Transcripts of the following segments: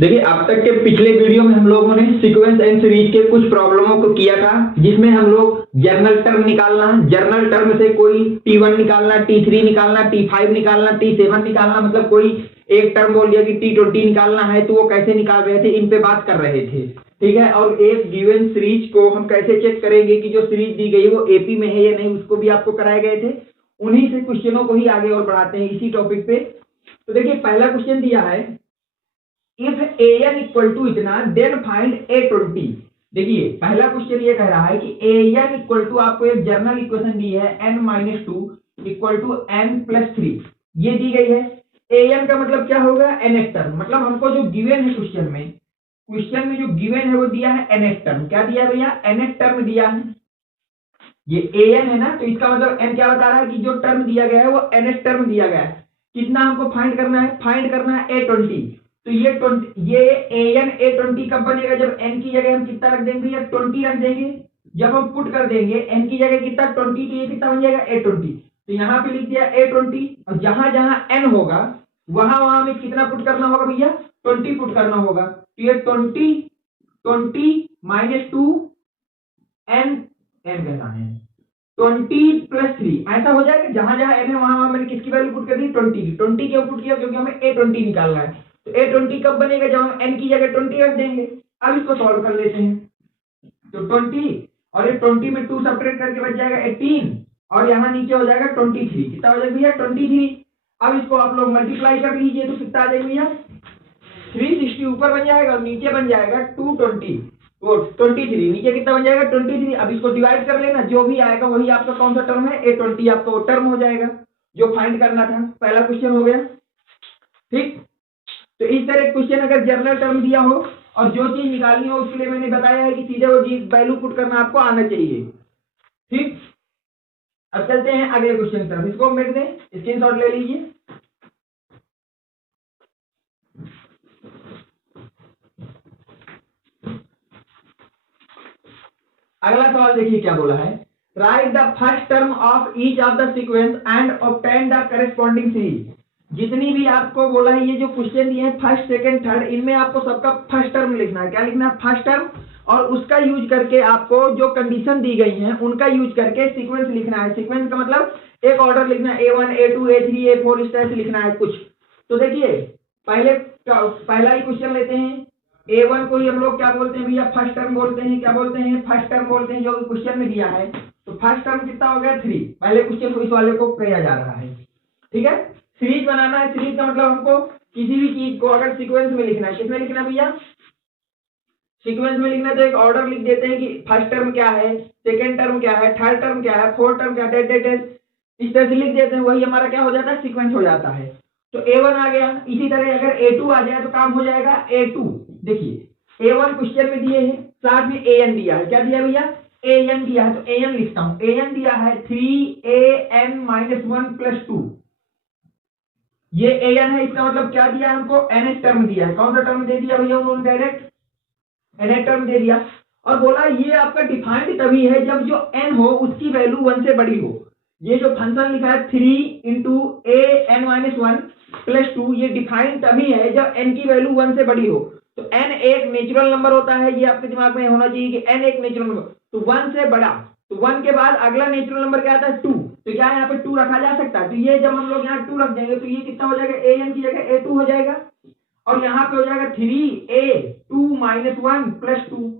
देखिए, अब तक के पिछले वीडियो में हम लोगों ने सीक्वेंस एंड सीरीज के कुछ प्रॉब्लमों को किया था, जिसमें हम लोग जर्नल टर्म निकालना, जर्नल टर्म से कोई T1 निकालना, T3 निकालना, T5 निकालना, T7 निकालना, मतलब कोई एक टर्म बोल दिया कि T20 निकालना है तो वो कैसे निकाल रहे थे, इन पे बात कर रहे थे। ठीक है, और एक गिवन सीरीज को हम कैसे चेक करेंगे कि जो सीरीज दी गई वो एपी में है या नहीं, उसको भी आपको कराए गए थे। उन्हीं से क्वेश्चनों को ही आगे और बढ़ाते हैं इसी टॉपिक पे। तो देखिए, पहला क्वेश्चन दिया है, इफ an इक्वल टू इतना देन फाइंड a20। देखिए, पहला क्वेश्चन ये कह रहा है कि an इक्वल टू, आपको एक जर्नल इक्वेशन दी है n-2 इक्वल टू n+3, ये दी गई है। an का मतलब क्या होगा, nth टर्म, मतलब हमको जो गिवन है क्वेश्चन में जो गिवन है वो दिया है nth टर्म। क्या दिया भैया, nth टर्म दिया है। ये an है ना, तो इसका मतलब n क्या बता रहा है कि जो टर्म दिया गया है वो nth टर्म दिया गया है। कितना हमको फाइंड करना है, a20। तो ये an a20 कब बनेगा, जब n की जगह हम कितना रख देंगे, या 20 रख देंगे। जब हम पुट कर देंगे n की जगह कितना 20, तो ये कितना बन जाएगा a20। तो यहाँ पे लिख दिया a20, और जहां जहां n होगा वहां वहां हमें कितना पुट करना होगा भैया, 20 पुट करना होगा। तो ये 20 माइनस 2 n कहता है 20+3, ऐसा हो जाएगा। जहां जहां n है वहां वहां मैंने किसकी वैल्यू पुट कर दी, 20 की। 20 क्यों पुट किया, क्योंकि हमें a20 निकालना है। तो a20 कब बनेगा, जब हम n की जगह 20 रख देंगे। अब इसको सॉल्व कर लेते हैं। तो 20 और ये 20 में 2 सब्ट्रैक्ट करके बच जाएगा 18, और यहाँ नीचे हो जाएगा 23। कितना हो जाएगा भैया, 23। अब इसको आप लोग मल्टीप्लाई कर लीजिए तो कितना आ जाएगा भैया, 360 ऊपर बन जाएगा और नीचे बन जाएगा 220, वो 23, नीचे कितना बन जाएगा 23। अब इसको डिवाइड कर लेना, जो भी आएगा वही आपका कौन सा टर्म है, a20 आपका वो टर्म हो जाएगा जो फाइंड करना था। पहला क्वेश्चन हो गया। ठीक, तो इस तरह क्वेश्चन अगर जर्नल टर्म दिया हो और जो चीज निकालनी हो उसके लिए मैंने बताया है कि सीधे वो चीज वैल्यू पुट करना आपको आना चाहिए। ठीक, अब चलते हैं अगले क्वेश्चन की तरफ। इसको मेरे दें, स्क्रीनशॉट ले लीजिए। अगला सवाल देखिए क्या बोला है, right the first term of each of the sequence and obtain the corresponding series. जितनी भी आपको बोला है, ये जो क्वेश्चन दिए हैं फर्स्ट सेकंड थर्ड, इनमें आपको सबका फर्स्ट टर्म लिखना है। क्या लिखना है, फर्स्ट टर्म, और उसका यूज करके आपको जो कंडीशन दी गई है उनका यूज करके सीक्वेंस लिखना है। सीक्वेंस का मतलब एक ऑर्डर लिखना है, A1 A2 A3 A4, इस तरह से लिखना है कुछ। तो देखिए, पहला ही क्वेश्चन लेते हैं। A1 को ही हम लोग क्या बोलते हैं भैया, फर्स्ट टर्म बोलते हैं। क्या बोलते हैं, फर्स्ट टर्म बोलते हैं, जो क्वेश्चन में दिया है। तो फर्स्ट टर्म कितना हो गया, 3। पहले क्वेश्चन को इस वाले को किया जा रहा है। ठीक है, सीरीज बनाना है। सीरीज का मतलब हमको किसी भी चीज को अगर सीक्वेंस में लिखना है, किसमें लिखना है भैया, सीक्वेंस में लिखना है। तो एक ऑर्डर लिख देते हैं कि फर्स्ट टर्म क्या है, सेकंड टर्म क्या है, थर्ड टर्म क्या है, फोर्थ टर्म क्या है, इस तरह से लिख देते हैं। वही हमारा क्या हो जाता है, सीक्वेंस हो जाता है। तो A1 आ गया। इसी तरह अगर A2 आ जाए तो काम हो जाएगा A2। देखिए, A1 क्वेश्चन में दिए हैं, साथ में AN दिया है। क्या दिया भैया, AN दिया है। तो AN लिखता हूं। AN दिया है 3an-1+2, ये AN है। इसका मतलब क्या दिया है हमको, nth टर्म दिया है। कौन सा टर्म दे दिया भैया उन्होंने, डायरेक्ट nth टर्म दे दिया। और बोला ये आपका डिफाइंड तभी है जब जो n हो उसकी वैल्यू 1 से बड़ी हो। ये जो फंक्शन लिखा है 3 इंटू an-1+2, ये डिफाइंड तभी है जब n की वैल्यू 1 से बड़ी हो। तो n एक नेचुरल नंबर होता है, ये आपके दिमाग में होना चाहिए कि n एक नेचुरल नंबर, तो 1 से बड़ा। तो 1 के बाद अगला नेचुरल नंबर क्या आता है, 2। तो क्या यहाँ पे 2 रखा जा सकता है। तो ये जब हम लोग यहाँ 2 रख देंगे तो ये कितना हो जाएगा, an की जगह a2 हो जाएगा, और यहाँ पे हो जाएगा 3a2-1+2।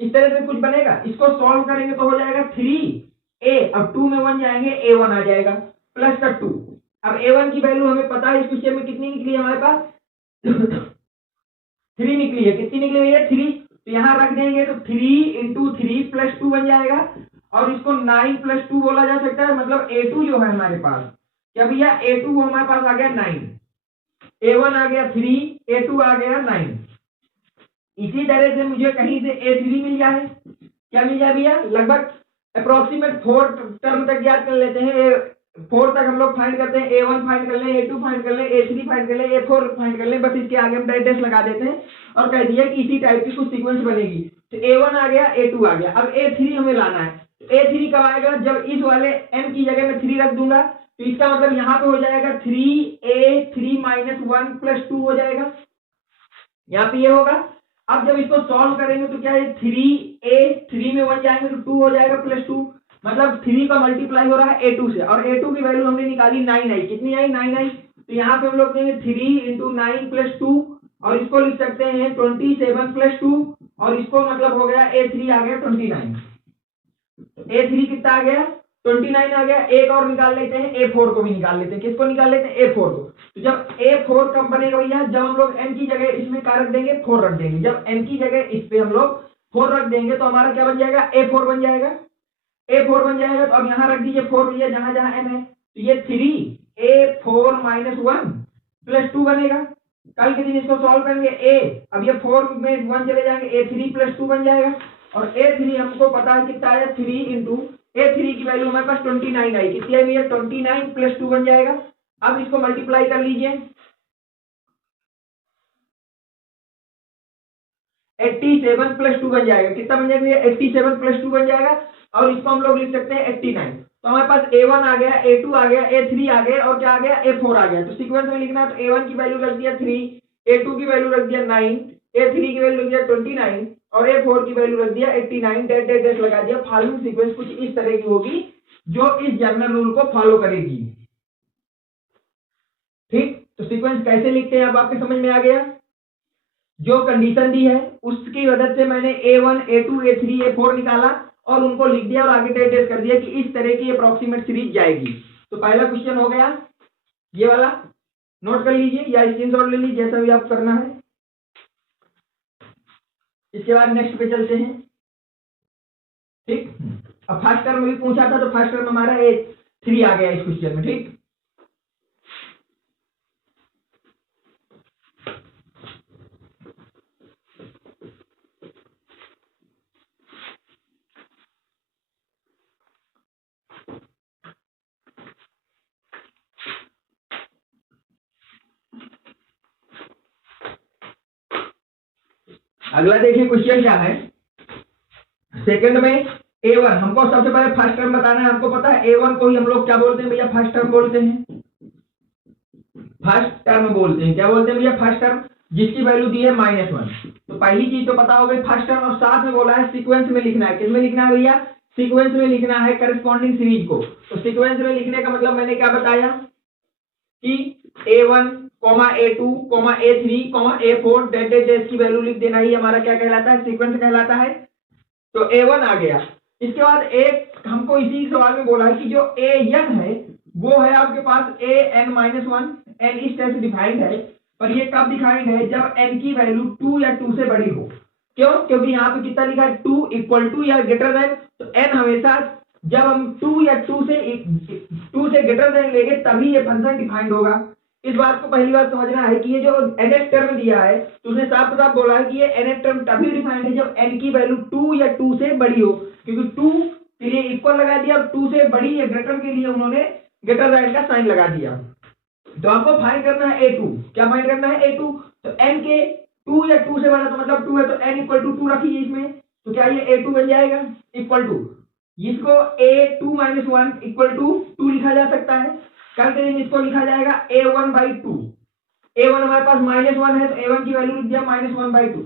इस तरह से कुछ बनेगा। इसको सॉल्व करेंगे तो हो जाएगा 3a, अब 2 में 1 जाएंगे, a1 आ जाएगा, प्लस का 2। अब a1 की वैल्यू हमें पता है इस क्वेश्चन में कितनी निकली हमारे पास 3 निकली है। कितनी निकली है, 3। तो यहाँ रख देंगे तो 3 इंटू 3+2 बन जाएगा, और इसको 9+2 बोला जा सकता है। मतलब A2 जो है हमारे पास, क्या भैया, A2 हमारे पास आ गया 9, A1 आ गया 3, A2 आ गया 9। इसी तरह से मुझे कहीं से A3 मिल जाए। क्या मिल जाए भैया, लगभग अप्रोक्सीमेट 4 टर्म तक याद कर लेते हैं। 4 तक हम लोग फाइंड करते हैं। A1 फाइंड कर लें, A2 फाइंड कर लें, A3 फाइंड कर लें, A4 फाइंड कर लें। बस इसके आगे हम डैश लगा देते हैं और कह दिया कि इसी टाइप की कुछ सीक्वेंस बनेगी। तो A1 आ गया, A2 आ गया। अब A3 हमें लाना है। तो A3 कब आएगा, जब इस वाले n की जगह में 3 रख दूंगा। तो इसका मतलब यहाँ पे हो जाएगा 3a3-1+2 हो जाएगा। यहाँ पे ये होगा। अब जब इसको सॉल्व करेंगे तो क्या है 3a 3 में 1 जाएंगे तो 2 हो जाएगा +2, मतलब 3 का मल्टीप्लाई हो रहा है a2 से, और a2 की वैल्यू हमने निकाली 9 आई, कितनी आई 9 आई, तो यहाँ पे हम लोग देंगे 3 × 9 + 2, और इसको लिख सकते हैं 27 + 2, और इसको मतलब हो गया a3 आ गया 29, a3 कितना आ गया 29 आ गया। एक और निकाल लेते हैं, a4 को भी निकाल लेते हैं। किसको निकाल लेते हैं a4 को। तो जब a4 कब बनेगा भैया, जब हम लोग n की जगह इसमें क्या रख देंगे 4 रख देंगे। जब n की जगह इस पे हम लोग 4 रख देंगे तो हमारा क्या बन जाएगा a4 बन जाएगा, a4 बन जाएगा। तो अब यहाँ रख दीजिए 4 भैया जहां जहां n है, तो ये 3a4 - 1 + 2 बनेगा। कल के दिन इसको सॉल्व करेंगे अब ये 4 में 1 चले जाएंगे, a3 + 2 बन जाएगा, और a3 हमको पता है कितना आया 3 × a3 की वैल्यू हमारे पास 29 आई, कितनी आई भैया 29 + 2 बन जाएगा। अब इसको मल्टीप्लाई कर लीजिए, 87 + 2 बन जाएगा, कितना बन जाएगा भैया 87 + 2 बन जाएगा, और इसको हम लोग लिख सकते हैं 89। तो हमारे पास a1 आ गया, a2 आ गया, a3 आ गया, और क्या आ गया a4 आ गया। तो सीक्वेंस में लिखना है तो a1 की वैल्यू रख दिया 3, a2 की वैल्यू रख दिया 9, a3 की वैल्यू रख दिया 29, और a4 की वैल्यू रख दिया 89, डेट डेट डेट लगा दिया। फॉलोइंग सीक्वेंस कुछ इस तरह की होगी जो इस जनरल रूल को फॉलो करेगी। ठीक, तो सीक्वेंस कैसे लिखते हैं अब आपके समझ में आ गया। जो कंडीशन दी है उसकी वजह से मैंने a1 a2 a3 a4 निकाला और उनको लिख दिया और आगे डेट डेट कर दिया कि इस तरह की अप्रोक्सीमेट सीरीज जाएगी। तो पहला क्वेश्चन हो गया ये वाला, नोट कर लीजिए या स्क्रीनशॉट ले लीजिए, जैसा भी आप करना है। इसके बाद नेक्स्ट पे चलते हैं। ठीक, अब फर्स्ट टर्म भी पूछा था तो फर्स्ट टर्म हमारा 3 आ गया इस क्वेश्चन में। ठीक, अगला देखिए क्वेश्चन क्या है। सेकंड में a1, हमको सबसे पहले फर्स्ट टर्म बताना है। हमको पता है a1 को ही हम लोग क्या बोलते हैं भैया, फर्स्ट टर्म बोलते हैं। फर्स्ट टर्म बोलते हैं, क्या बोलते हैं भैया फर्स्ट टर्म, जिसकी वैल्यू दी है -1। तो पहली चीज तो पता हो गई फर्स्ट टर्म, और साथ में बोला है सीक्वेंस में लिखना है। किसमें लिखना है भैया, सीक्वेंस में लिखना है करस्पॉन्डिंग सीरीज को। तो सीक्वेंस में लिखने का मतलब मैंने क्या बताया कि a1, a2, a3, a4 date date date की वैल्यू लिख देना ही हमारा क्या कहलाता है, सीक्वेंस कहलाता है। तो a1 आ गया। इसके बाद एक हमको इसी सवाल में बोला है कि जो an है वो है आपके पास an - 1, n इस तरह से डिफाइंड है, पर ये कब डिफाइंड है, जब n की वैल्यू 2 या 2 से बड़ी हो। क्यों, क्योंकि यहाँ पे कितना लिखा है 2 = या ग्रेटर देन, तो n हमेशा जब हम 2 या 2 से ग्रेटर देन लेंगे तभी ये फंक्शन डिफाइंड होगा। इस बात को पहली बात समझना है कि ये जो nth टर्म दिया है तो उसने साफ साफ बोला है कि ये nth टर्म तभी डिफाइंड है जब n की वैल्यू 2 या 2 से बड़ी हो, क्योंकि 2 के लिए इक्वल लगा दिया और 2 से बड़ी या ग्रेटर के लिए उन्होंने ग्रेटर देन का साइन लगा दिया। तो आपको फाइंड करना है a2, क्या फाइंड करना है a2। तो n के 2 या 2 से बड़ा तो मतलब 2 है, तो n = 2 रखिए इसमें, तो क्या ये a2 बन जाएगा इक्वल टू, इसको a2 - 1 = 2 लिखा जा सकता है। कल के दिन इसको लिखा जाएगा a1/2। a1 हमारे पास -1 है तो a1 की वैल्यू लिख दिया -1/2,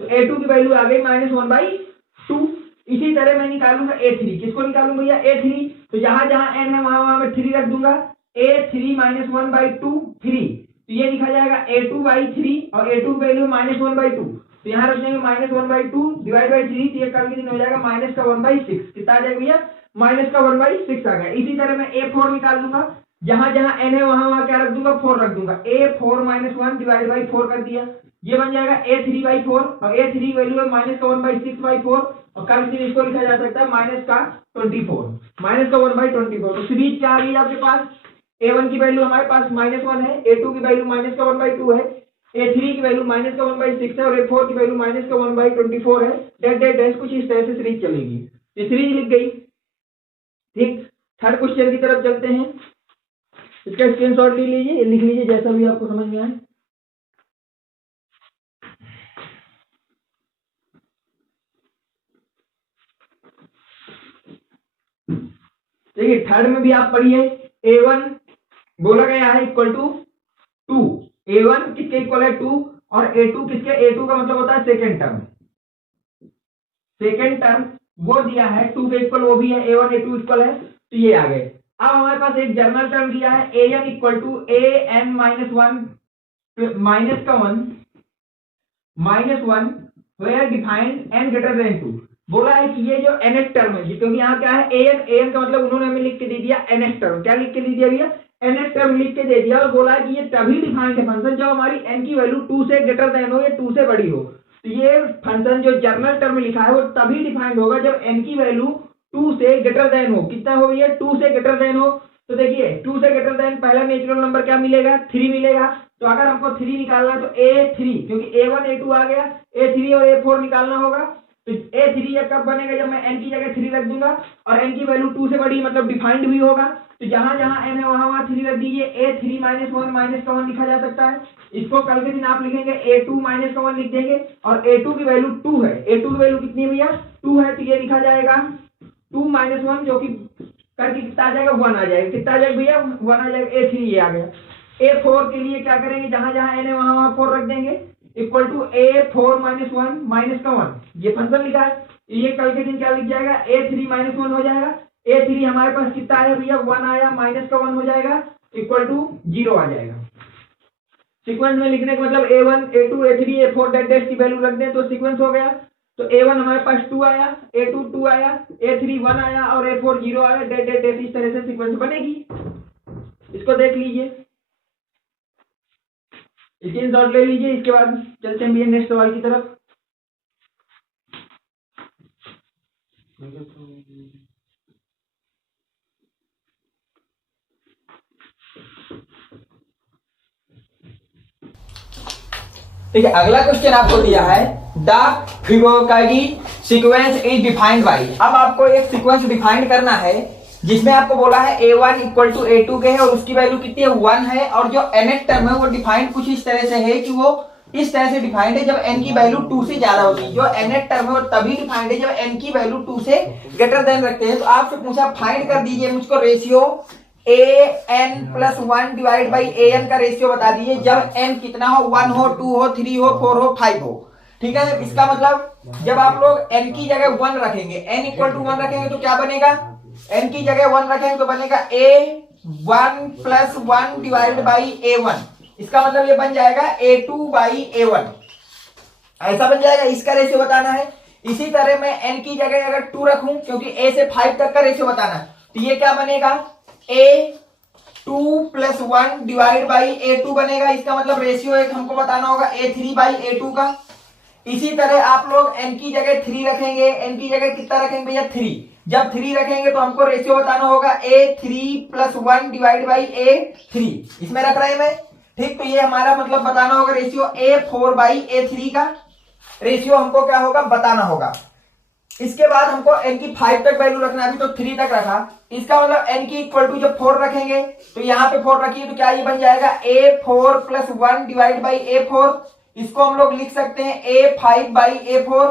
तो a2 की वैल्यू आ गई -1/2। इसी तरह मैं निकालूंगा a3, किसको निकालूंगा भैया a3, तो जहां जहां n है वहां मैं 3 रख दूंगा, a3 - 1/2 3, तो ये लिखा जाएगा a2/3, और a2 की वैल्यू -1/2, तो यहाँ रख देंगे -1/2 डिवाइड बाई 3, तो ये कल के दिन हो जाएगा -1/6। कितना आ जाएगा भैया -1/6 आ गया। इसी तरह मैं a4 निकाल दूंगा, जहां जहां n है वहां वहां क्या रख दूंगा 4 रख दूंगा, a4 - 1 डिवाइड बाई 4 कर दिया, ये बन जाएगा a3/4, और a3 की वैल्यू है -1/6/4, और कल के दिन इसको लिखा जा सकता है -24, -1/24। तो सीरीज क्या आ गई आपके पास, a1 की वैल्यू हमारे पास -1 है, a2 की वैल्यू -1/2 है, a3 की वैल्यू -1/6 है, और a4 की वैल्यू -1/24 है। डेट डेट डेट कुछ इस तरह से सीरीज चलेगी। ये सीरीज लिख गई। ठीक, थर्ड क्वेश्चन की तरफ चलते हैं। इसका स्क्रीनशॉट ले लीजिए, लिख लीजिए जैसा भी आपको समझ में आए। देखिए थर्ड में भी आप पढ़िए, a1 बोला गया है इक्वल टू 2, a1 किसके इक्वल है 2, और A2 किसके, A2 का मतलब होता है सेकेंड टर्म, सेकेंड टर्म वो दिया है 2 के इक्वल, वो भी है A1 A2 इक्वल है, तो ये आ गए। अब हमारे पास एक जर्नल टर्म दिया है an equal to an minus one minus का one minus one where defined n greater than 2। बोला है कि ये जो nth टर्म है, क्योंकि यहाँ क्या है an का मतलब उन्होंने हमें लिख के दे दिया nth टर्म, क्या लिख के दे दिया भैया, nth टर्म लिख के दे दिया, और बोला है कि ये तभी डिफाइंड है फंक्शन जब हमारी n की वैल्यू 2 से ग्रेटर देन हो या 2 से बड़ी हो। तो ये फंक्शन जो जर्नल टर्म लिखा है वो तभी डिफाइंड होगा जब n की वैल्यू 2 से ग्रेटर देन हो। कितना हो भैया, 2 से ग्रेटर देन हो। तो देखिए 2 से ग्रेटर देन पहला नेचुरल नंबर क्या मिलेगा, 3 मिलेगा। तो अगर हमको 3 निकालना है तो A3, क्योंकि A1 A2 आ गया, A3 और A4 निकालना होगा। तो A3 ये कब बनेगा, जब मैं n की जगह 3 रख दूंगा और n की वैल्यू 2 से बड़ी मतलब डिफाइंड भी होगा। तो जहां जहां n है वहां वहां 3 रख दीजिए। A3 माइनस वन माइनस का वन लिखा जा सकता है। इसको कल के दिन आप लिखेंगे A2 माइनस का वन लिख देंगे, और A2 की वैल्यू 2 है। A2 की वैल्यू कितनी है भैया, 2 है, तो ये लिखा जाएगा 2 माइनस वन, जो कि करके कितना आ जाएगा, 1 आ जाएगा। कितना आ जाएगा भैया, 1 आ जाएगा। A3 ये आ गया। A4 के लिए क्या करेंगे, जहां जहां n है वहां वहां 4 रख देंगे, equal to A4 minus one minus का वन, ये फंक्शन लिखा है। ये कल के दिन क्या लिख जाएगा, A3 माइनस वन हो जाएगा। A3 हमारे पास कितना आया भैया, 1 आया, माइनस का 1 हो जाएगा, इक्वल टू 0 आ जाएगा। सीक्वेंस में लिखने का मतलब A1 A2 A3 A4 dash की वैल्यू रख दें तो सीक्वेंस हो गया। तो A1 हमारे पास 2 आया, A2 2 आया, A3 1 आया और A4 0 आया, डैश इस तरह से सीक्वेंस बनेगी। इसको देख लीजिए, स्क्रीनशॉट ले लीजिए। इसके बाद चलते हैं भैया नेक्स्ट सवाल की तरफ। देखिए अगला क्वेश्चन आपको दिया है, the Fibonacci sequence is defined by. अब आपको एक सीक्वेंस डिफाइंड करना है जिसमें आपको बोला है A1 इक्वल टू A2 के है और उसकी वैल्यू कितनी है, 1 है, और जो nth टर्म है वो डिफाइंड कुछ इस तरह से है कि वो इस तरह से डिफाइंड है जब n की वैल्यू 2 से ज्यादा होगी। जो nth टर्म है वो तभी डिफाइंड है जब n की वैल्यू 2 से ग्रेटर देन रखते हैं। तो आपसे पूछा फाइंड कर दीजिए मुझको ratio an plus 1 divide by an का रेशियो बता दीजिए जब n कितना हो, 1 हो, 2 हो, 3 हो, 4 हो, 5 हो। ठीक है, इसका मतलब जब आप लोग n की जगह 1 रखेंगे, n इक्वल टू 1 रखेंगे तो क्या बनेगा, n की जगह 1 रखेंगे तो बनेगा A1 plus 1 divide by A1। इसका मतलब ये बन जाएगा A2 बाई A1, ऐसा बन जाएगा। इसका रेशियो बताना है। इसी तरह मैं n की जगह अगर 2 रखूं, क्योंकि a से 5 तक का रेशियो बताना है, तो ये क्या बनेगा, A2 plus 1 divide by A2 बनेगा। इसका मतलब रेशियो एक हमको बताना होगा A3 बाई A2 का। इसी तरह आप लोग n की जगह 3 रखेंगे, n की जगह कितना रखेंगे भैया, 3। जब 3 रखेंगे तो हमको रेशियो बताना होगा A3 plus 1 divide by A3। इसमें रख रहे हैं मैं, ठीक। तो ये हमारा मतलब बताना होगा रेशियो A4 बाई A3 का रेशियो हमको क्या होगा बताना होगा। इसके बाद हमको n की 5 तक वैल्यू रखना, अभी तो 3 तक रखा। इसका मतलब n की इक्वल टू जब 4 रखेंगे तो यहाँ पे 4 रखिए तो क्या ये बन जाएगा A4 plus 1 divide by A4। इसको हम लोग लिख सकते हैं A5 बाई A4।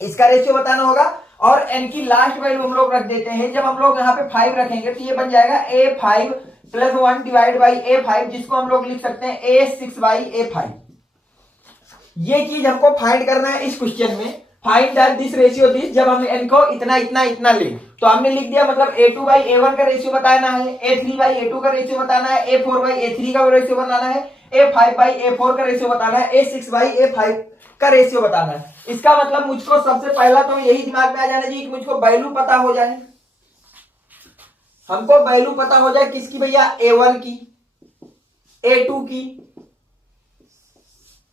इसका रेशियो बताना होगा, और n की लास्ट वैल्यू हम लोग रख देते हैं। जब हम लोग यहाँ पे 5 रखेंगे तो ये बन जाएगा A5 plus 1 divide by A5, जिसको हम लोग लिख सकते हैं A6 बाई A5। ये चीज हमको फाइंड करना है इस क्वेश्चन में। Find that this ratio this, जब हम n को इतना इतना इतना ले तो हमने लिख दिया, मतलब A2 बाई A1 का रेशियो बताना है, A3 बाई A2 का रेशियो बताना है, A4 बाई A3 का रेशियो बताना है, A5 बाई A4 का रेशियो बताना है, A6 बाई A5 का रेशियो बताना है। इसका मतलब मुझको सबसे पहला तो यही दिमाग में आ जाना चाहिए कि मुझको वैल्यू पता हो जाए। हमको वैल्यू पता हो जाए किसकी भैया, A1 की, A2 की,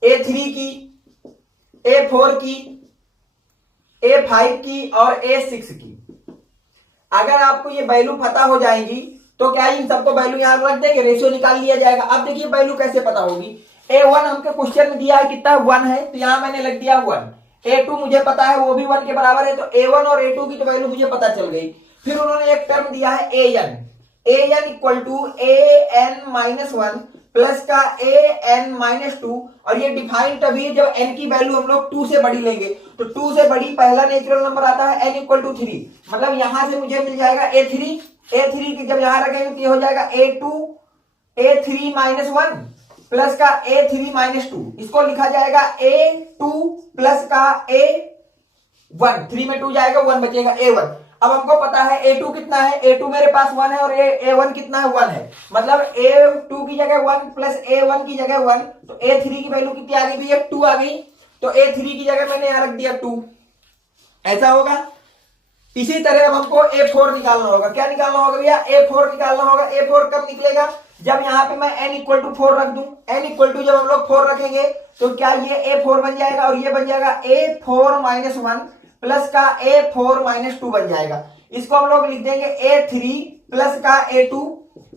A3 की, A4 की, A5 की और A6 की। अगर आपको ये वैल्यू पता हो जाएंगी तो क्या इन सबको वैल्यू यहां रख देंगे, रेशियो निकाल लिया जाएगा। अब देखिए वैल्यू कैसे पता होगी। A1 हमके क्वेश्चन में दिया है कितना, 1 है, तो यहां मैंने लिख दिया 1। A2 मुझे पता है वो भी 1 के बराबर है, तो A1 और A2 की तो वैल्यू मुझे पता चल गई। फिर उन्होंने एक टर्म दिया है an equal to an minus 1 plus का an माइनस 2, और ये डिफाइन तभी है जब n की वैल्यू हम लोग 2 से बड़ी लेंगे। तो 2 से बड़ी पहला नेचुरल नंबर आता है n इक्वल टू 3, मतलब यहां से मुझे मिल जाएगा A3 की जब यहां रखेंगे तो ये हो जाएगा A2 A3 माइनस 1, प्लस का A3 माइनस 2, इसको लिखा जाएगा A2 प्लस का A1, 3 में 2 जाएगा, 1 बचेगा A1। अब हमको पता है A2 कितना है, A2 मेरे पास 1 है और A1 कितना है, 1 है, मतलब A2 की जगह 1 प्लस A1 की जगह 1, तो A3 की वैल्यू कितनी आ गई भैया, 2 आ गई, तो A3 की जगह मैंने यहां रख दिया 2, ऐसा होगा। इसी तरह अब हमको A4 निकालना होगा। क्या निकालना होगा भैया, A4 निकालना होगा। A4 कब निकलेगा, जब यहाँ पे मैं n इक्वल टू 4 रख दूं। n इक्वल टू जब हम लोग 4 रखेंगे तो क्या ये A4 बन जाएगा और ये बन जाएगा A4 माइनस 1 प्लस का A4 माइनस 2 बन जाएगा। इसको हम लोग लिख देंगे A3 प्लस का A2।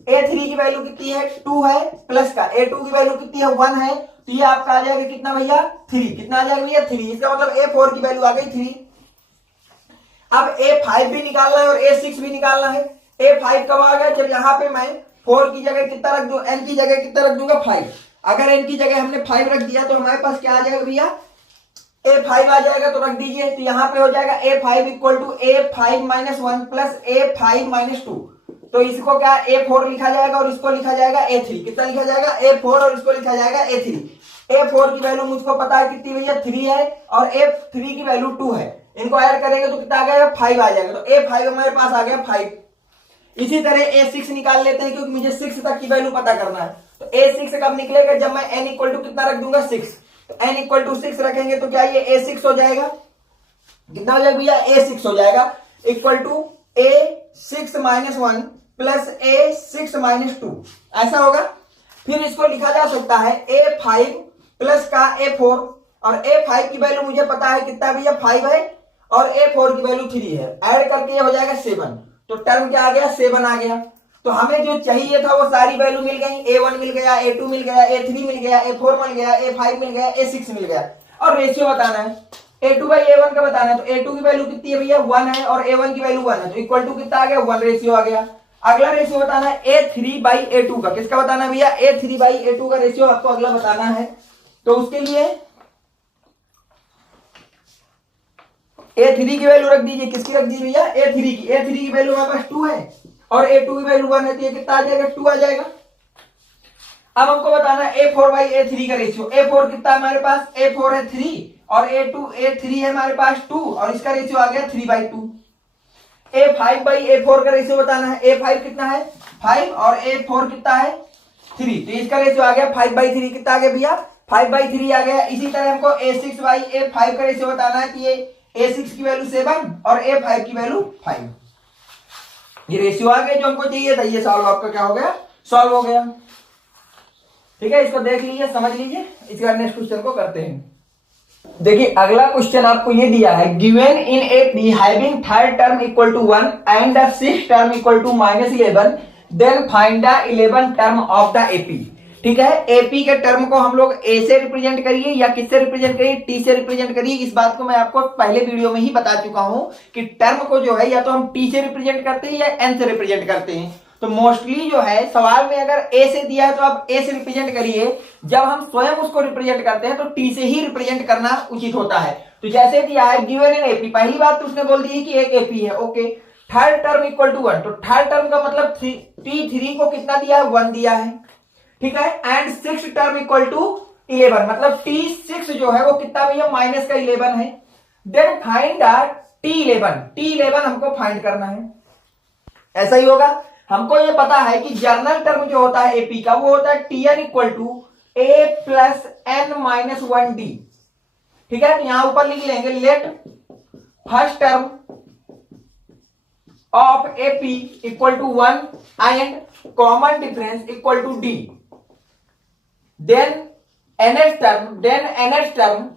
A3 की वैल्यू कितनी है, 2 है, प्लस का A2 की वैल्यू कितनी है, 1 है, तो ये आपका आ जाएगा कितना भैया, 3। कितना आ जाएगा भैया, 3। इसका मतलब A4 की वैल्यू आ गई 3। अब A5 भी निकालना है और A6 भी निकालना है। A5 कब आ गया, जब यहाँ पे मैं 4 की जगह कितना रख दूं, n की जगह कितना रख दूंगा, 5। अगर n की जगह हमने 5 रख दिया तो हमारे पास क्या आ जाएगा भैया, A5 आ जाएगा, तो रख दीजिए। तो यहाँ पे हो जाएगा A5 equal to A5 minus 1 plus A5 minus 2। तो इसको क्या A4 लिखा जाएगा और इसको लिखा जाएगा A3। कितना लिखा जाएगा, A4 और इसको लिखा जाएगा A3। A4 की वैल्यू मुझको पता है कितनी भैया, 3 है, और A3 की वैल्यू 2 है। इनको ऐड करेंगे तो कितना आ गया, 5 आ जाएगा। तो A5 हमारे पास आ गया 5। इसी तरह A6 निकाल लेते हैं, क्योंकि मुझे 6 तक की वैल्यू पता करना है। तो A6 कब निकलेगा, जब मैं n इक्वल टू कितना रख दूंगा, 6। तो n इक्वल टू 6 रखेंगे तो क्या ये A6 हो जाएगा, कितना हो जाएगा भैया, A6 हो जाएगा, equal to A6 minus 1 plus A6 minus 2, ऐसा होगा। फिर इसको लिखा जा सकता है A5 प्लस का A4, और A5 की वैल्यू मुझे पता है कितना भैया, 5 है, और A4 की वैल्यू 3 है। ऐड करके ये हो जाएगा 7। तो टर्म क्या आ गया, 7 आ गया। तो हमें जो चाहिए था वो सारी वैल्यू मिल गई। A1 मिल गया, A2 मिल गया, A3 मिल गया, A4 मिल गया, A5 मिल गया, A6 मिल गया। और रेशियो बताना है, A2 बाई A1 का बताना है। तो A2 की वैल्यू कितनी है भैया, 1 है, और A1 की वैल्यू 1 है, तो इक्वल टू कितना आ गया, 1 रेशियो आ गया। अगला रेशियो बताना है A3 बाई A2 का। किसका बताना है भैया, A3 बाई A2 का रेशियो आपको अगला बताना है। तो उसके लिए A3 की वैल्यू रख दीजिए, किसकी रख दीजिए भैया, A3 की। A3 की वैल्यू हमारे पास 2 है और A2 की वैल्यू 1 है, तो ये कितना आ जाएगा, 2 आ जाएगा। अब हमको बताना है A4 बाई A3 का रेशियो। A4 कितना है हमारे पास, A4 है 3, और A3 है हमारे पास 2, और इसका रेशियो आ गया 3/2। A5 बाई A4 का रेशियो बताना है। A5 कितना है, 5, और A4 कितना है, 3, तो इसका रेशियो आ गया 5/3। कितना आ गया भैया, 5/3 आ गया। इसी तरह हमको A6 बाई A5 का रेशियो बताना है, कि ये A6 की वैल्यू 7 और A5 की वैल्यू 5। ये रेशियो आ गया जो हमको चाहिए था। ये सॉल्व आपका क्या हो गया, सॉल्व हो गया। ठीक है, इसको देख लीजिए, समझ लीजिए। इसका नेक्स्ट क्वेश्चन को करते हैं। देखिए अगला क्वेश्चन आपको ये दिया है, given in AP having third term equal to 1 and the sixth term equal to -11, then find the 11th term of the AP. ठीक है, एपी के टर्म को हम लोग ए से रिप्रेजेंट करिए या किससे रिप्रेजेंट करिए, टी से रिप्रेजेंट करिए। इस बात को मैं आपको पहले वीडियो में ही बता चुका हूं कि टर्म को जो है या तो हम टी से रिप्रेजेंट करते हैं या एन से रिप्रेजेंट करते हैं। तो मोस्टली जो है सवाल में अगर ए से दिया है तो आप ए से रिप्रेजेंट करिए। जब हम स्वयं उसको रिप्रेजेंट करते हैं तो टी से ही रिप्रेजेंट करना उचित होता है। तो जैसे दिया है गिवन इन एपी, पहली बात तो उसने बोल दी है कि एक एपी है, okay. Third term equal to 1, तो थर्ड टर्म का मतलब T3 को कितना दिया है, 1 दिया है। ठीक है, and six term equal to 11, मतलब T6 जो है वो कितना भैया, -11 है। देन फाइंड T11 हमको फाइंड करना है। ऐसा ही होगा। हमको ये पता है कि जर्नल टर्म जो होता है एपी का वो होता है Tn equal to A plus n-1d। ठीक है, तो यहां ऊपर लिख लेंगे, let first term of AP equal to 1 and common difference equal to d, then nth term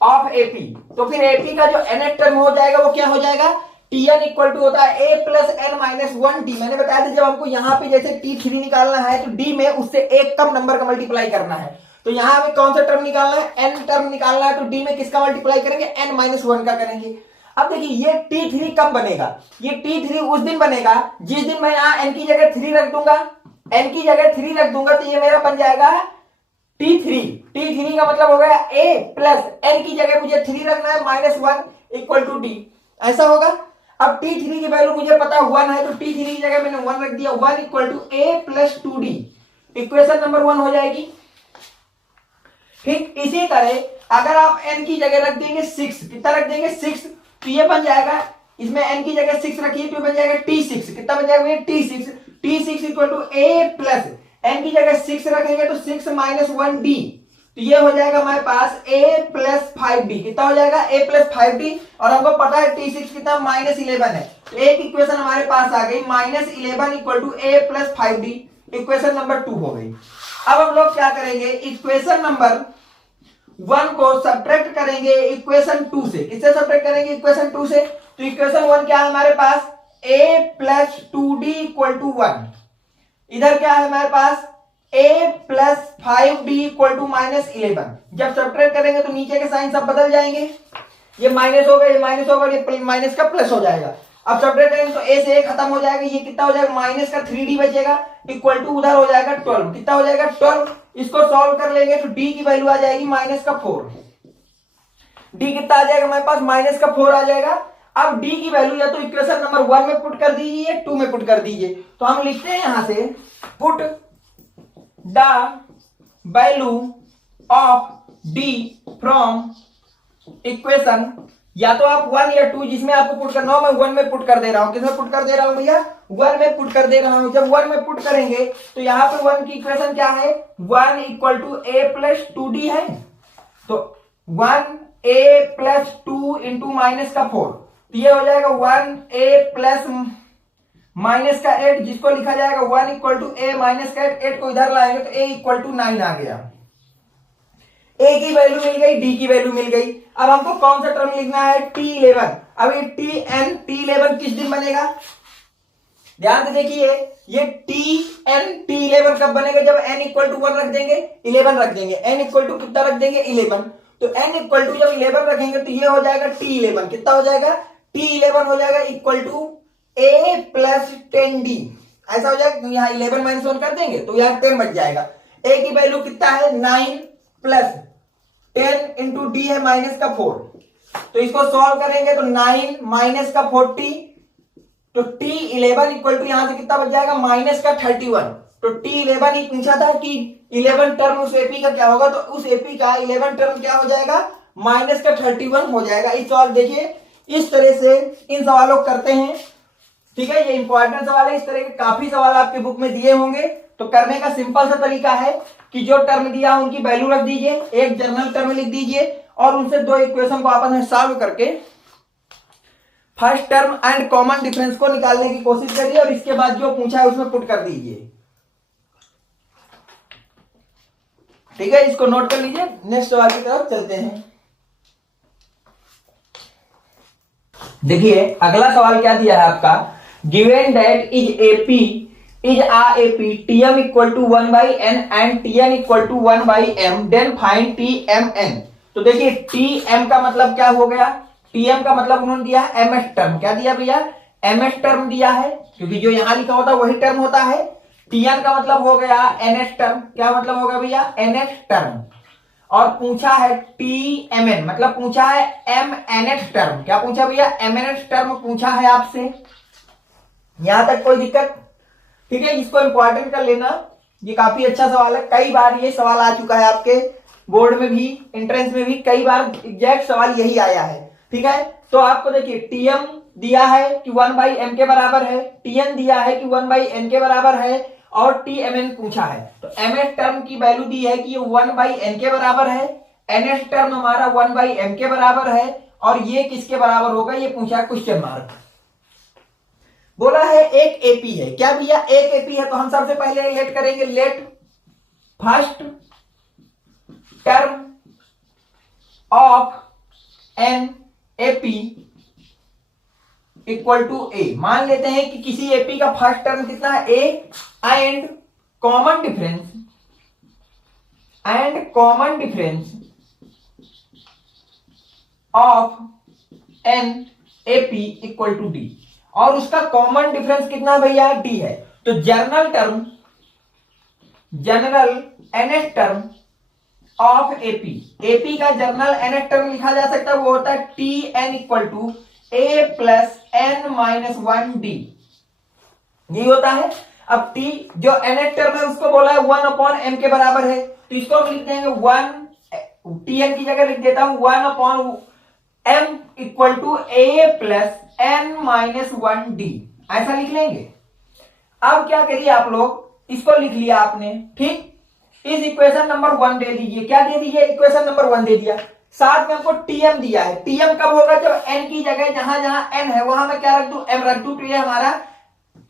of AP. तो फिर एपी का जो nth टर्म हो जाएगा वो क्या हो जाएगा, Tn इक्वल टू होता है A प्लस n-1d। मैंने बताया था जब हमको यहाँ पे जैसे T3 निकालना है तो D में उससे एक कम नंबर का मल्टीप्लाई करना है। तो यहाँ हमें कौन सा टर्म निकालना है, n टर्म निकालना है, तो D में किसका मल्टीप्लाई करेंगे, n-1 का करेंगे। अब देखिए ये T3 कब बनेगा, ये T3 उस दिन बनेगा जिस दिन मैं यहाँ n की जगह 3 रख दूंगा, n की जगह 3 रख दूंगा, तो ये मेरा बन जाएगा T3 का मतलब हो गया A प्लस n की जगह मुझे 3 रखना है, -1 इक्वल टू D, ऐसा होगा। अब T3 की वैल्यू मुझे पता 1 है, तो T3 की जगह मैंने 1 रख दिया, 1 equal to A plus 2D, equation number 1 हो जाएगी। ठीक इसी तरह अगर आप n की जगह रख देंगे 6, कितना रख देंगे 6, तो ये बन जाएगा, इसमें n की जगह 6 रखिए तो बन जाएगा t6, कितना बन जाएगा t6, t6 equal to a plus n की जगह 6 रखेंगे तो 6 माइनस 1d, तो ये हो जाएगा हमारे पास a प्लस 5d, कितना हो जाएगा a प्लस 5d, और हमको पता है t6 कितना -11 है, तो एक इक्वेशन हमारे पास आ गई -11 equal to a plus 5d, equation number 2 हो गई। अब हम लोग क्या करेंगे, इक्वेशन नंबर 1 को सब्ट्रैक्ट करेंगे इक्वेशन 2 से, किससे सब्ट्रैक्ट करेंगे इक्वेशन 2 से, तो इक्वेशन 1 क्या है हमारे पास a plus 2d equal to 1, इधर क्या है हमारे पास a plus 5d equal to -11, जब सब्ट्रैक्ट करेंगे तो नीचे के साइन सब बदल जाएंगे, ये माइनस होगा, ये माइनस होगा, ये माइनस का प्लस हो जाएगा। अब सब्ट्रैक्ट करेंगे तो a से a खत्म हो जाएगा, ये कितना हो जाएगा माइनस का 3d बचेगा इक्वल टू उधर हो जाएगा 12, कितना हो जाएगा 12, इसको सॉल्व कर लेंगे तो d की वैल्यू आ जाएगी -4, d कितना आ जाएगा हमारे पास -4 आ जाएगा। अब d की वैल्यू या तो इक्वेशन नंबर 1 में पुट कर दीजिए, 2 में पुट कर दीजिए, तो हम लिखते हैं यहां से put the value of d from equation, या तो आप 1 या 2 जिसमें आपको पुट करना हो, मैं 1 में पुट कर दे रहा हूं, किसमें पुट कर दे रहा हूं भैया 1 में पुट कर दे रहा हूं। जब 1 में पुट करेंगे तो यहां पे 1 की इक्वेशन क्या है 1 equal to a plus 2d है, तो 1a प्लस 2 इंटू माइनस का 4, तो ये हो जाएगा 1a प्लस माइनस का 8, जिसको लिखा जाएगा 1 इक्वल टू a माइनस का 8 को इधर लाएंगे तो a इक्वल टू 9 आ गया, a की वैल्यू मिल गई, d की वैल्यू मिल गई। अब हमको कौन सा टर्म लिखना है t11, अब ये t11 किस दिन बनेगा, ध्यान से देखिए, ये t11 कब बनेगा, जब n इक्वल टू 1 रख देंगे 11 रख देंगे, n इक्वल टू कितना रख देंगे 11, तो n इक्वल टू जब 11 रखेंगे तो ये हो जाएगा t11, कितना हो जाएगा t11 हो जाएगा equal to a plus 10d, ऐसा हो जाएगा, तो यहाँ 11 माइनस 1 कर देंगे तो यहाँ 10 बच जाएगा, a की वैल्यू कितना है 9 प्लस 10 इंटू डी है माइनस का 4, तो इसको सॉल्व करेंगे तो 9 माइनस का 40, तो t11 इक्वल टू यहां से कितना बच जाएगा माइनस का 31, तो t11 ही पूछा था कि 11 टर्म उस एपी का क्या होगा, तो उस एपी का 11 टर्म क्या हो जाएगा माइनस का 31 हो जाएगा। इस सवाल देखिए इस तरह से इन सवालों को करते हैं, ठीक है, ये इंपॉर्टेंट सवाल है, इस तरह के काफी सवाल आपके बुक में दिए होंगे, तो करने का सिंपल सा तरीका है कि जो टर्म दिया है उनकी वैल्यू रख दीजिए, एक जनरल टर्म लिख दीजिए और उनसे दो इक्वेशन को आपस में सॉल्व करके first term and common difference को निकालने की कोशिश करिए, और इसके बाद जो पूछा है उसमें पुट कर दीजिए, ठीक है, इसको नोट कर लीजिए। नेक्स्ट सवाल की तरफ चलते हैं। देखिए अगला सवाल क्या दिया है आपका, given that is AP is AP Tm equal to 1 by n and Tn equal to 1 by m, then find Tmn। तो देखिए Tm का मतलब क्या हो गया, Tm का मतलब उन्होंने दिया है ms टर्म, क्या दिया भैया ms टर्म दिया है, क्योंकि जो यहां लिखा होता है वही टर्म होता है। Tn का मतलब हो गया ns टर्म, क्या मतलब होगा भैया ns टर्म, और पूछा है Tmn मतलब पूछा है mns टर्म, क्या पूछा भैया mns टर्म पूछा है आपसे, यहां तक कोई दिक्कत, ठीक है, इसको इंपॉर्टेंट कर लेना, ये काफी अच्छा सवाल है, कई बार ये सवाल आ चुका है आपके बोर्ड में भी, एंट्रेंस में भी कई बार एग्जैक्ट सवाल यही आया है, ठीक है। तो आपको देखिए Tm दिया है कि 1 बाई m के बराबर है, Tn दिया है कि 1 बाई n के बराबर है, और Tmn पूछा है, तो ms टर्म की वैल्यू दी है कि ये 1 बाई n के बराबर है, ns टर्म हमारा 1 बाई m के बराबर है, और ये किसके बराबर होगा ये पूछा है क्वेश्चन मार्क, बोला है एक एपी है, क्या भैया एक एपी है, तो हम सबसे पहले लेट करेंगे, let first term of an AP equal to A, मान लेते हैं कि किसी एपी का फर्स्ट टर्म कितना है A, and common difference of an AP equal to D, और उसका कॉमन डिफरेंस कितना भैया डी है, तो general nth term of AP, AP का जनरल एनएस टर्म लिखा जा सकता है, वो होता है T N equal to A plus N minus 1 D, यही होता है। अब टी जो एनएस टर्म है उसको बोला है 1 अपॉन एम के बराबर है, तो इसको हम लिख देंगे 1 टीएन की जगह लिख देता हूं 1/m equal to a plus n minus 1d, ऐसा लिख लेंगे। अब क्या करिए आप लोग, इसको लिख लिया आपने, ठीक। इस इक्वेशन नंबर 1 दे दीजिए, क्या दे दीजिए, इक्वेशन नंबर 1 दे दिया। साथ में हमको टीएम दिया है। टीएम कब होगा, जब n की जगह जहां जहां n है वहां मैं क्या रख दूं, m रख दूं, तो ये हमारा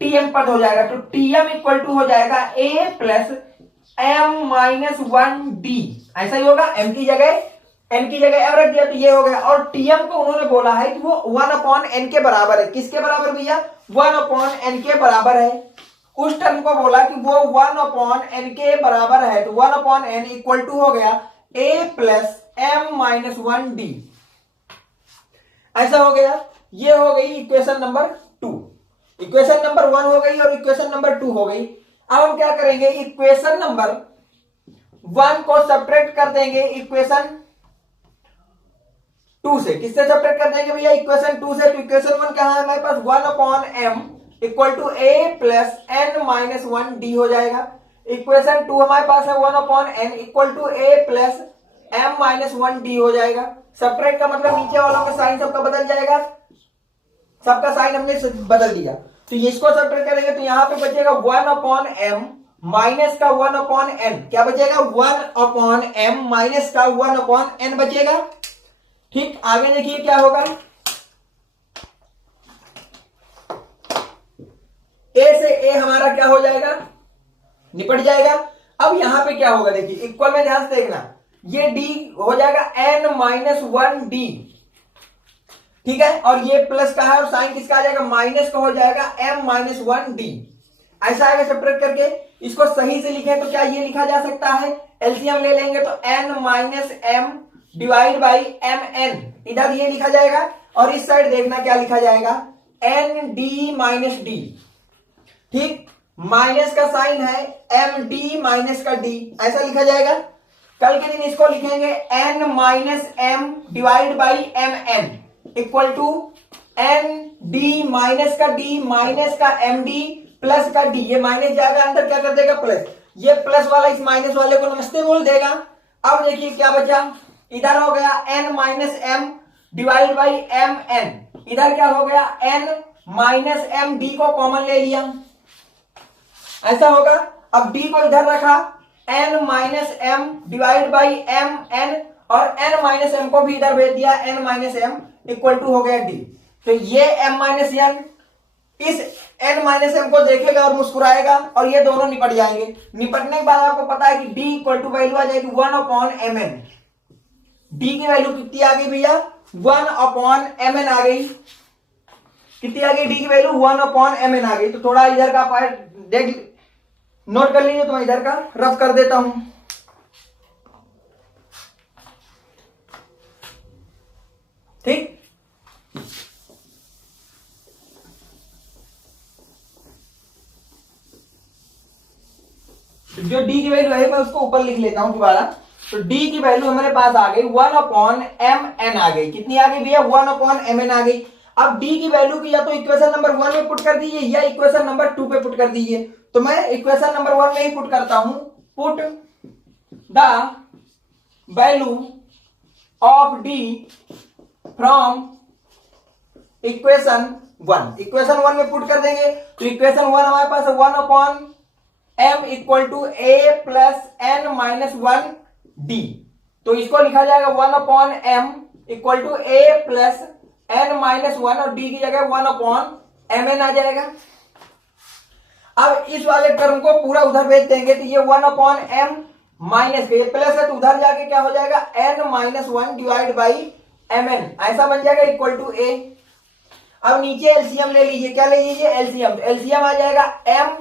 टीएम पद हो जाएगा। तो टीएम इक्वल टू हो जाएगा a plus m minus 1d, ऐसा ही होगा। m की जगह n की जगह m रख दिया तो ये हो गया। और टीएम को उन्होंने बोला है कि वो 1/n के बराबर है। किसके बराबर भैया, 1/n के बराबर है। उस टर्म को बोला कि वो 1/n के बराबर है, तो 1/n इक्वल टू हो गया a plus m minus 1d, ऐसा हो गया। ये हो गई इक्वेशन नंबर 2। इक्वेशन नंबर 1 हो गई और इक्वेशन नंबर 2 हो गई। अब हम क्या करेंगे, इक्वेशन नंबर 1 को सब्ट्रैक्ट कर देंगे इक्वेशन 2 से। किससे सब्ट्रैक्ट कर देंगे भैया, इक्वेशन 2 से। तो इक्वेशन 1 कहां है हमारे पास, 1/m equal to a plus n minus 1d हो जाएगा। इक्वेशन 2 हमारे पास है 1/n equal to a plus m minus 1d हो जाएगा। सब्ट्रैक्ट का मतलब नीचे वालों का साइन सबका बदल जाएगा, सबका साइन हमने बदल दिया। तो इसको सब्ट्रैक्ट करेंगे तो यहां पे बचेगा 1/m माइनस का 1/n, क्या बचेगा, 1/m माइनस का 1/n बचेगा। ठीक, आगे देखिए क्या होगा, a से a हमारा क्या हो जाएगा, निपट जाएगा। अब यहां पे क्या होगा, देखिए इक्वल में ध्यान से देखना, ये d हो जाएगा n माइनस 1d, ठीक है। और ये प्लस का है और साइन किसका आ जाएगा, माइनस का हो जाएगा m माइनस 1d, ऐसा आएगा। सेपरेट करके इसको सही से लिखें तो क्या ये लिखा जा सकता है, एलसीएम ले लेंगे तो n minus m divide by mn, इधर ये लिखा जाएगा। और इस साइड देखना क्या लिखा जाएगा, nd माइनस d, ठीक। माइनस का साइन है md माइनस का d, ऐसा लिखा जाएगा। कल के दिन इसको लिखेंगे n minus m divide by mn equal to nd minus का d माइनस का md प्लस का d, ये माइनस जाएगा अंदर, क्या कर देगा, प्लस। ये प्लस वाला इस माइनस वाले को नमस्ते बोल देगा। अब देखिए क्या बचा, इधर हो गया n minus m divide by mn, इधर क्या हो गया, n माइनस md को कॉमन ले लिया, ऐसा होगा। अब d को इधर रखा, n minus m divide by mn, और n माइनस m को भी इधर भेज दिया, n minus m equal to हो गया d। तो ये m माइनस n इस n माइनस m को देखेगा और मुस्कुराएगा और ये दोनों निपट जाएंगे। निपटने के बाद आपको पता है कि d इक्वल टू वैल्यू आ जाएगी 1/mn। d की वैल्यू कितनी आ गई भैया, 1/mn आ गई। कितनी आ गई d की वैल्यू, 1/mn आ गई। तो थोड़ा इधर का पार्ट देख नोट कर लीजिए, तो मैं इधर का रफ कर देता हूं। ठीक, जो d की वैल्यू है मैं उसको ऊपर लिख लेता हूं दोबारा। तो d की वैल्यू हमारे पास आ गई 1/mn आ गई। कितनी आ गई भैया, 1/mn आ गई। अब d की वैल्यू की या तो इक्वेशन नंबर 1 में पुट कर दीजिए या इक्वेशन नंबर 2 पे पुट कर दीजिए। तो मैं इक्वेशन नंबर 1 में ही पुट करता हूं, put the value of d from equation 1। Equation 1 में पुट कर देंगे तो इक्वेशन 1 हमारे पास है 1/m equal to a plus n minus 1d। तो इसको लिखा जाएगा 1/m equal to a plus n minus 1 और d की जगह 1/mn आ जाएगा। अब इस वाले टर्म को पूरा उधर भेज देंगे तो ये 1/m माइनस के प्लस है तो उधर जाके क्या हो जाएगा, n minus 1 divide by mn, ऐसा बन जाएगा इक्वल टू a। अब नीचे एलसीएम ले लीजिए, क्या ले लीजिए, एलसीएम। तो एलसीएम आ जाएगा mn,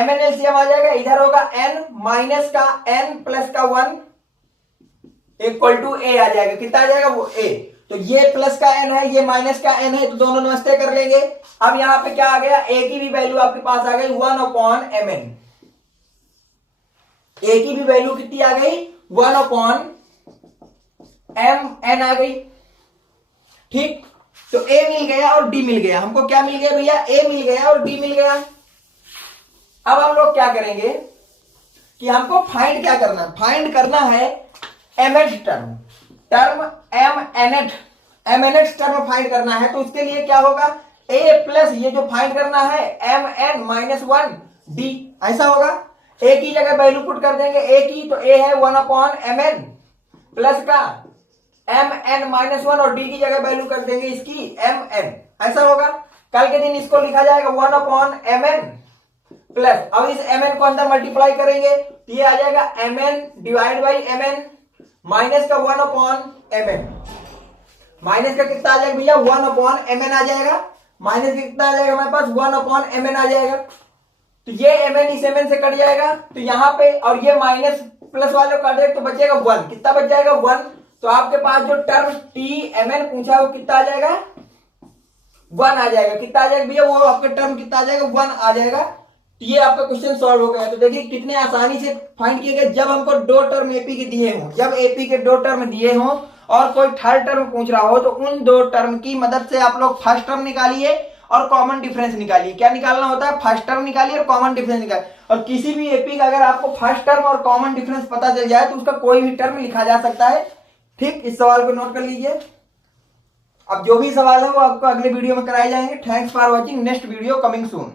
mn एलसीएम आ जाएगा, इधर होगा n माइनस का n प्लस का 1 इक्वल टू a आ जाएगा। कितना आ जाएगा, वो a। तो ये प्लस का n है, ये माइनस का n है, तो दोनों नमस्ते कर लेंगे। अब यहां पे क्या आ गया, a की भी वैल्यू आपके पास आ गई 1/mn। a की भी वैल्यू कितनी आ गई, 1/mn आ गई। ठीक, तो a मिल गया और d मिल गया। हमको क्या मिल गया भैया, a मिल गया और d मिल गया। अब हम लोग क्या करेंगे कि हमको फाइंड क्या करना, फाइंड करना है mth term mnth term find करना है, तो उसके लिए क्या होगा, a प्लस ये जो फाइंड करना है mn माइनस 1 d, ऐसा होगा। a की जगह वैल्यू पुट कर देंगे, a की, तो a है 1/mn प्लस का mn माइनस 1 और d की जगह वैल्यू कर देंगे इसकी mn, ऐसा होगा। कल के दिन इसको लिखा जाएगा 1/mn प्लस, अब इस mn को अंदर मल्टीप्लाई करेंगे तो ये आ जाएगा mn divide by mn minus का 1/mn, माइनस का कितना आ जाएगा भैया 1/mn आ जाएगा, माइनस का कितना आ जाएगा हमारे पास 1/mn आ जाएगा। तो ये mn इस mn से कट जाएगा, तो यहाँ पे और ये माइनस प्लस वाले को काट तो बचेगा 1, कितना बच जाएगा 1। तो आपके पास जो टर्म tmn पूछा है वो कितना आ जाएगा 1 आ जाएगा, कितना आ जाएगा भैया, वो आपका टर्म कितना आ जाएगा 1 आ जाएगा। ये आपका क्वेश्चन सॉल्व हो गया। तो देखिए कितने आसानी से फाइंड किए गए, जब हमको दो टर्म एपी के दिए हों, जब एपी के दो टर्म दिए हों और कोई थर्ड टर्म पूछ रहा हो, तो उन दो टर्म की मदद से आप लोग फर्स्ट टर्म निकालिए और कॉमन डिफरेंस निकालिए। क्या निकालना होता है, फर्स्ट टर्म निकालिए और कॉमन डिफरेंस निकालिए। और किसी भी एपी का अगर आपको फर्स्ट टर्म और कॉमन डिफरेंस पता चल जाए तो उसका कोई भी टर्म लिखा जा सकता है। ठीक, इस सवाल को नोट कर लीजिए। अब जो भी सवाल है वो आपको अगले वीडियो में कराए जाएंगे। Thanks for watching, next video coming soon.